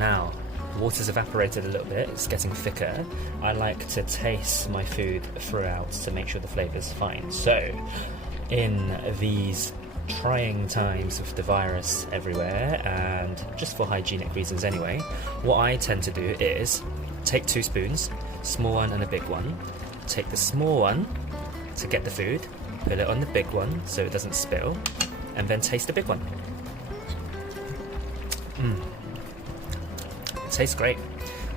Now, the water's evaporated a little bit, it's getting thicker. I like to taste my food throughout to make sure the flavour's fine. So, in these trying times with the virus everywhere, and just for hygienic reasons anyway, what I tend to do is take 2 spoons, small one and a big one, take the small one to get the food, put it on the big one so it doesn't spill, and then taste the big one. It tastes great.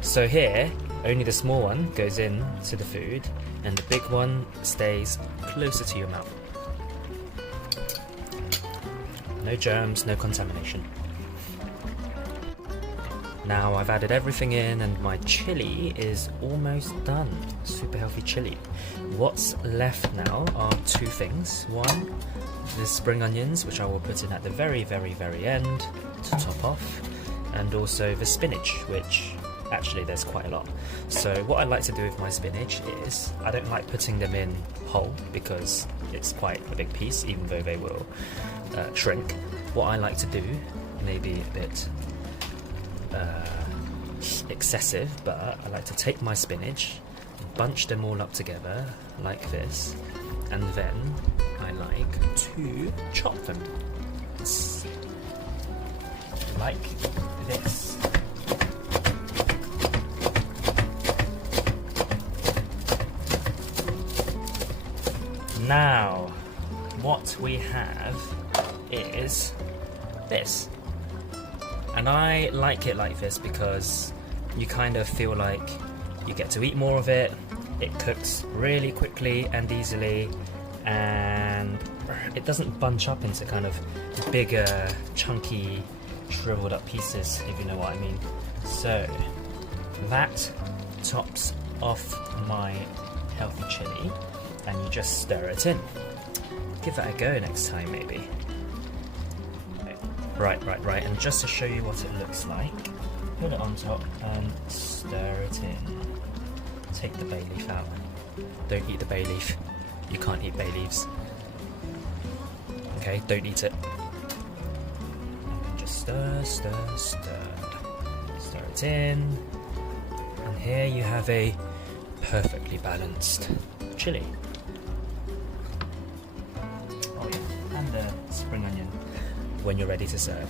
So here, only the small one goes in to the food, and the big one stays closer to your mouth. No germs, no contamination. Now I've added everything in and my chili is almost done. Super healthy chili. What's left now are 2 things. One, the spring onions, which I will put in at the very, very, very end to top off. And also the spinach, which actually there's quite a lot. So what I like to do with my spinach is, I don't like putting them in whole because it's quite a big piece, even though they will shrink. What I like to do, maybe a bit excessive, but I like to take my spinach, bunch them all up together like this, and then I like to chop them like this. Now, what we have is this. And I like it like this because you kind of feel like you get to eat more of it. It cooks really quickly and easily, and it doesn't bunch up into kind of bigger, chunky, shriveled up pieces, if you know what I mean. So that tops off my healthy chili, and you just stir it in. Give that a go next time, maybe. Right, and just to show you what it looks like, put it on top and stir it in. Take the bay leaf out. Don't eat the bay leaf. You can't eat bay leaves. Okay, don't eat it. And just stir it in. And here you have a perfectly balanced chili. Oh yeah, and the spring onion when you're ready to serve.